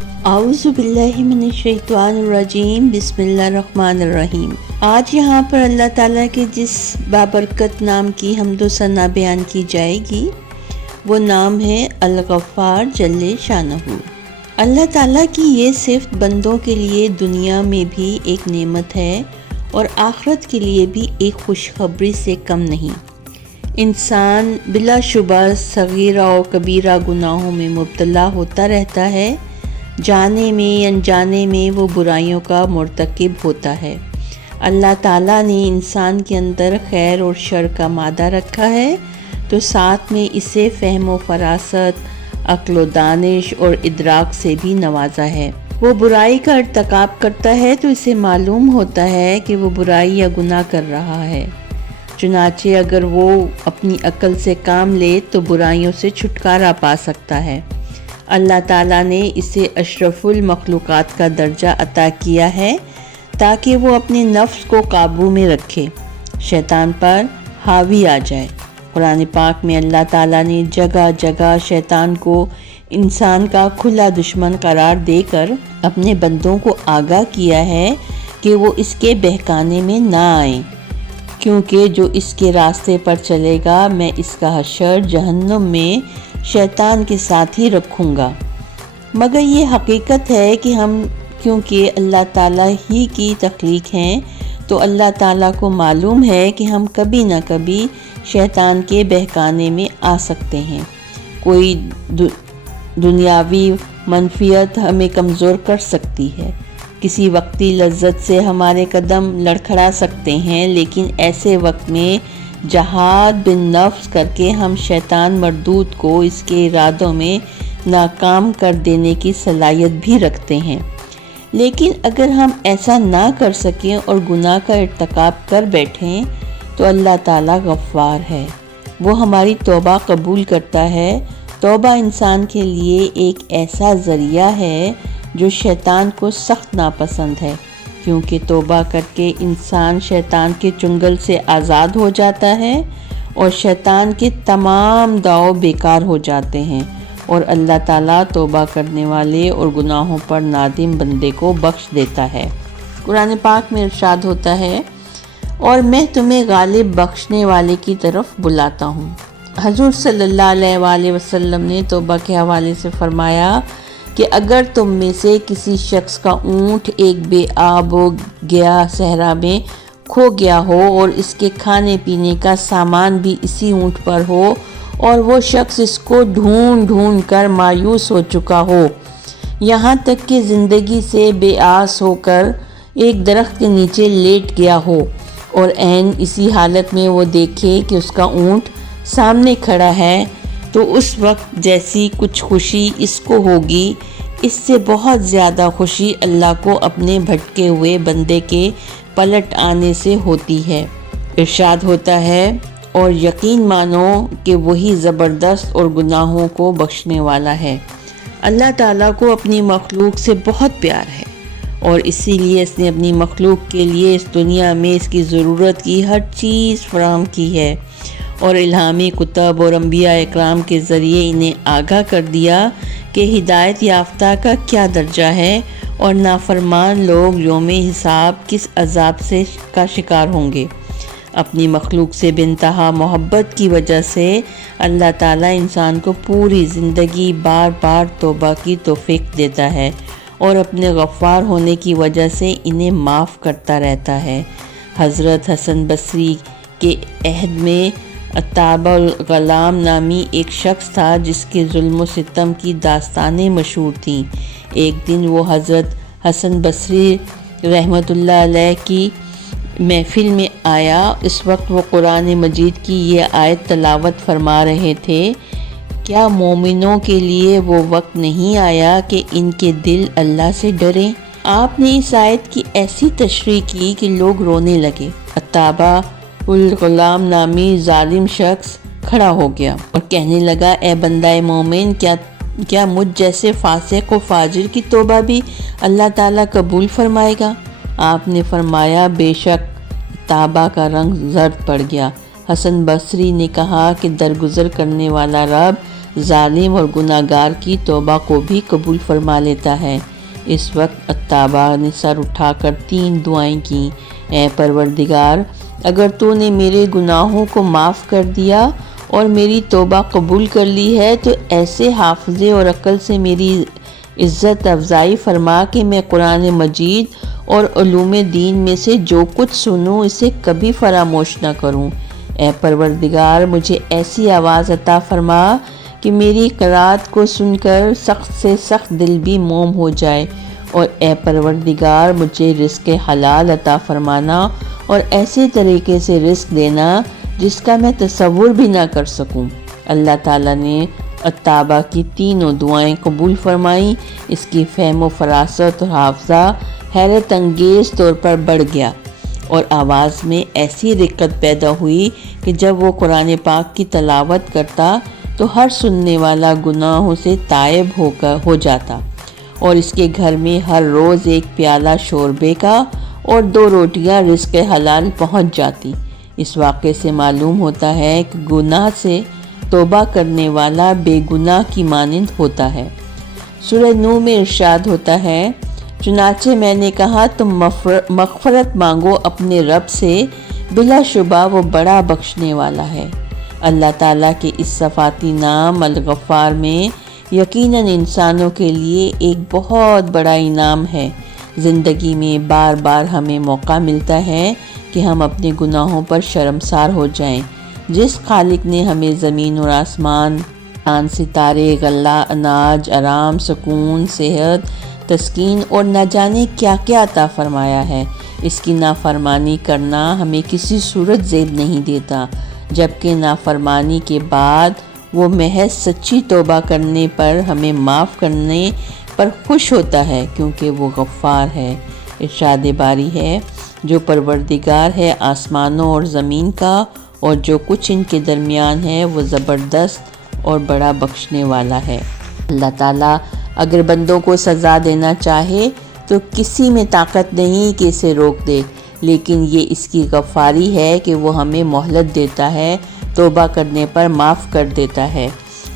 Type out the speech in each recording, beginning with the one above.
اعوذ باللہ من الشیطان الرجیم، بسم اللہ الرحمن الرحیم۔ آج یہاں پر اللہ تعالیٰ کے جس بابرکت نام کی حمد و ثنا بیان کی جائے گی وہ نام ہے الغفار جل شانہ۔ اللہ تعالیٰ کی یہ صفت بندوں کے لیے دنیا میں بھی ایک نعمت ہے اور آخرت کے لیے بھی ایک خوشخبری سے کم نہیں۔ انسان بلا شبہ صغیرہ و کبیرہ گناہوں میں مبتلا ہوتا رہتا ہے، جانے میں انجانے میں وہ برائیوں کا مرتکب ہوتا ہے۔ اللہ تعالیٰ نے انسان کے اندر خیر اور شر کا مادہ رکھا ہے تو ساتھ میں اسے فہم و فراست، عقل و دانش اور ادراک سے بھی نوازا ہے۔ وہ برائی کا ارتکاب کرتا ہے تو اسے معلوم ہوتا ہے کہ وہ برائی یا گناہ کر رہا ہے، چنانچہ اگر وہ اپنی عقل سے کام لے تو برائیوں سے چھٹکارا پا سکتا ہے۔ اللہ تعالیٰ نے اسے اشرف المخلوقات کا درجہ عطا کیا ہے تاکہ وہ اپنے نفس کو قابو میں رکھے، شیطان پر حاوی آ جائے۔ قرآن پاک میں اللہ تعالیٰ نے جگہ جگہ شیطان کو انسان کا کھلا دشمن قرار دے کر اپنے بندوں کو آگاہ کیا ہے کہ وہ اس کے بہکانے میں نہ آئیں، کیونکہ جو اس کے راستے پر چلے گا میں اس کا حشر جہنم میں شیطان کے ساتھ ہی رکھوں گا۔ مگر یہ حقیقت ہے کہ ہم کیونکہ اللہ تعالیٰ ہی کی تخلیق ہیں تو اللہ تعالیٰ کو معلوم ہے کہ ہم کبھی نہ کبھی شیطان کے بہکانے میں آ سکتے ہیں۔ کوئی دنیاوی منفیت ہمیں کمزور کر سکتی ہے، کسی وقتی لذت سے ہمارے قدم لڑکھڑا سکتے ہیں، لیکن ایسے وقت میں جہاد بن نفس کر کے ہم شیطان مردود کو اس کے ارادوں میں ناکام کر دینے کی صلاحیت بھی رکھتے ہیں۔ لیکن اگر ہم ایسا نہ کر سکیں اور گناہ کا ارتکاب کر بیٹھیں تو اللہ تعالیٰ غفار ہے، وہ ہماری توبہ قبول کرتا ہے۔ توبہ انسان کے لیے ایک ایسا ذریعہ ہے جو شیطان کو سخت ناپسند ہے، کیونکہ توبہ کر کے انسان شیطان کے چنگل سے آزاد ہو جاتا ہے اور شیطان کے تمام داؤ بیکار ہو جاتے ہیں، اور اللہ تعالیٰ توبہ کرنے والے اور گناہوں پر نادم بندے کو بخش دیتا ہے۔ قرآن پاک میں ارشاد ہوتا ہے، اور میں تمہیں غالب بخشنے والے کی طرف بلاتا ہوں۔ حضور صلی اللہ علیہ وآلہ وسلم نے توبہ کے حوالے سے فرمایا کہ اگر تم میں سے کسی شخص کا اونٹ ایک بے آب و گیا صحرا میں کھو گیا ہو اور اس کے کھانے پینے کا سامان بھی اسی اونٹ پر ہو اور وہ شخص اس کو ڈھونڈ ڈھونڈ کر مایوس ہو چکا ہو، یہاں تک کہ زندگی سے بے آس ہو کر ایک درخت کے نیچے لیٹ گیا ہو، اور عین اسی حالت میں وہ دیکھے کہ اس کا اونٹ سامنے کھڑا ہے، تو اس وقت جیسی کچھ خوشی اس کو ہوگی، اس سے بہت زیادہ خوشی اللہ کو اپنے بھٹکے ہوئے بندے کے پلٹ آنے سے ہوتی ہے۔ ارشاد ہوتا ہے، اور یقین مانو کہ وہی زبردست اور گناہوں کو بخشنے والا ہے۔ اللہ تعالیٰ کو اپنی مخلوق سے بہت پیار ہے، اور اسی لیے اس نے اپنی مخلوق کے لیے اس دنیا میں اس کی ضرورت کی ہر چیز فراہم کی ہے، اور الہامی کتب اور انبیاء اکرام کے ذریعے انہیں آگاہ کر دیا کہ ہدایت یافتہ کا کیا درجہ ہے اور نافرمان لوگ یوم حساب کس عذاب کا شکار ہوں گے۔ اپنی مخلوق سے بے انتہا محبت کی وجہ سے اللہ تعالیٰ انسان کو پوری زندگی بار بار توبہ کی توفیق دیتا ہے، اور اپنے غفار ہونے کی وجہ سے انہیں معاف کرتا رہتا ہے۔ حضرت حسن بصری کے عہد میں عطاب الغلام نامی ایک شخص تھا جس کے ظلم و ستم کی داستانیں مشہور تھیں۔ ایک دن وہ حضرت حسن بصری رحمۃ اللہ علیہ کی محفل میں آیا۔ اس وقت وہ قرآن مجید کی یہ آیت تلاوت فرما رہے تھے، کیا مومنوں کے لیے وہ وقت نہیں آیا کہ ان کے دل اللہ سے ڈریں؟ آپ نے اس آیت کی ایسی تشریح کی کہ لوگ رونے لگے۔ عطابہ الغلام نامی ظالم شخص کھڑا ہو گیا اور کہنے لگا، اے بندہ مومن، کیا مجھ جیسے فاسق و فاجر کی توبہ بھی اللہ تعالیٰ قبول فرمائے گا؟ آپ نے فرمایا، بے شک۔ عطابہ کا رنگ زرد پڑ گیا۔ حسن بصری نے کہا کہ درگزر کرنے والا رب ظالم اور گناہ گار کی توبہ کو بھی قبول فرما لیتا ہے۔ اس وقت اتابہ نے سر اٹھا کر 3 دعائیں کیں۔ اے پروردگار، اگر تو نے میرے گناہوں کو معاف کر دیا اور میری توبہ قبول کر لی ہے تو ایسے حافظے اور عقل سے میری عزت افزائی فرما کہ میں قرآن مجید اور علوم دین میں سے جو کچھ سنوں اسے کبھی فراموش نہ کروں۔ اے پروردگار، مجھے ایسی آواز عطا فرما کہ میری قرات کو سن کر سخت سے سخت دل بھی موم ہو جائے، اور اے پروردگار مجھے رزق حلال عطا فرمانا اور ایسے طریقے سے رزق دینا جس کا میں تصور بھی نہ کر سکوں۔ اللہ تعالیٰ نے اتابہ کی تینوں دعائیں قبول فرمائیں۔ اس کی فہم و فراست اور حافظہ حیرت انگیز طور پر بڑھ گیا، اور آواز میں ایسی رقت پیدا ہوئی کہ جب وہ قرآن پاک کی تلاوت کرتا تو ہر سننے والا گناہوں سے تائب ہو جاتا، اور اس کے گھر میں ہر روز 1 پیالہ شوربے کا اور 2 روٹیاں رزق حلال پہنچ جاتی۔ اس واقعے سے معلوم ہوتا ہے کہ گناہ سے توبہ کرنے والا بے گناہ کی مانند ہوتا ہے۔ سورہ نوح میں ارشاد ہوتا ہے، چنانچہ میں نے کہا تم مغفرت مانگو اپنے رب سے، بلا شبہ وہ بڑا بخشنے والا ہے۔ اللہ تعالیٰ کے اس صفاتی نام الغفار میں یقیناً انسانوں کے لیے ایک بہت بڑا انعام ہے۔ زندگی میں بار بار ہمیں موقع ملتا ہے کہ ہم اپنے گناہوں پر شرمسار ہو جائیں۔ جس خالق نے ہمیں زمین اور آسمان، چاند ستارے، غلہ اناج، آرام، سکون، صحت، تسکین اور نہ جانے کیا کیا عطا فرمایا ہے، اس کی نافرمانی کرنا ہمیں کسی صورت زیب نہیں دیتا، جبکہ نافرمانی کے بعد وہ محض سچی توبہ کرنے پر ہمیں معاف کرنے پر خوش ہوتا ہے، کیونکہ وہ غفار ہے۔ ارشاد باری ہے، جو پروردگار ہے آسمانوں اور زمین کا اور جو کچھ ان کے درمیان ہے، وہ زبردست اور بڑا بخشنے والا ہے۔ اللہ تعالیٰ اگر بندوں کو سزا دینا چاہے تو کسی میں طاقت نہیں کہ اسے روک دے، لیکن یہ اس کی غفاری ہے کہ وہ ہمیں مہلت دیتا ہے، توبہ کرنے پر معاف کر دیتا ہے،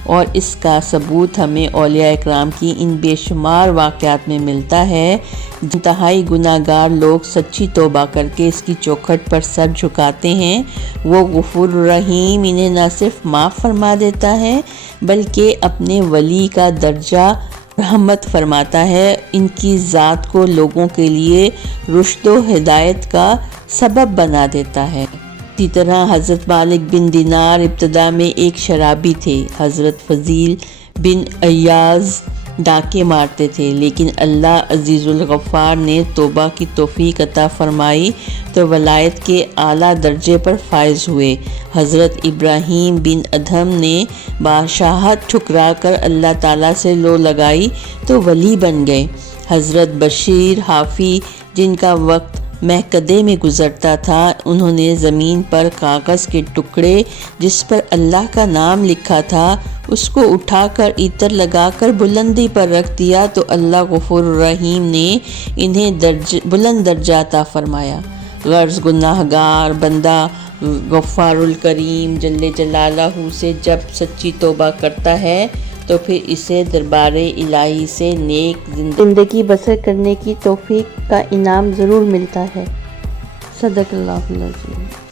اور اس کا ثبوت ہمیں اولیاء اکرام کی ان بے شمار واقعات میں ملتا ہے۔ انتہائی گناہ گار لوگ سچی توبہ کر کے اس کی چوکھٹ پر سر جھکاتے ہیں، وہ غفور الرحیم انہیں نہ صرف معاف فرما دیتا ہے بلکہ اپنے ولی کا درجہ رحمت فرماتا ہے، ان کی ذات کو لوگوں کے لیے رشد و ہدایت کا سبب بنا دیتا ہے۔ اسی طرح حضرت مالک بن دینار ابتدا میں ایک شرابی تھے۔ حضرت فضیل بن ایاز ڈاکے مارتے تھے، لیکن اللہ عزیز الغفار نے توبہ کی توفیق عطا فرمائی تو ولایت کے اعلیٰ درجے پر فائز ہوئے۔ حضرت ابراہیم بن ادھم نے بادشاہت ٹھکرا کر اللہ تعالیٰ سے لو لگائی تو ولی بن گئے۔ حضرت بشیر حافی جن کا وقت مہکدے میں گزرتا تھا، انہوں نے زمین پر کاغذ کے ٹکڑے جس پر اللہ کا نام لکھا تھا اس کو اٹھا کر عطر لگا کر بلندی پر رکھ دیا تو اللہ غفور الرحیم نے انہیں بلند درجہ عطا فرمایا۔ غرض گناہ گار بندہ غفار الکریم جل جلالہ سے جب سچی توبہ کرتا ہے تو پھر اسے دربار الہی سے نیک زندگی بسر کرنے کی توفیق کا انعام ضرور ملتا ہے۔ صدق اللہ العظیم۔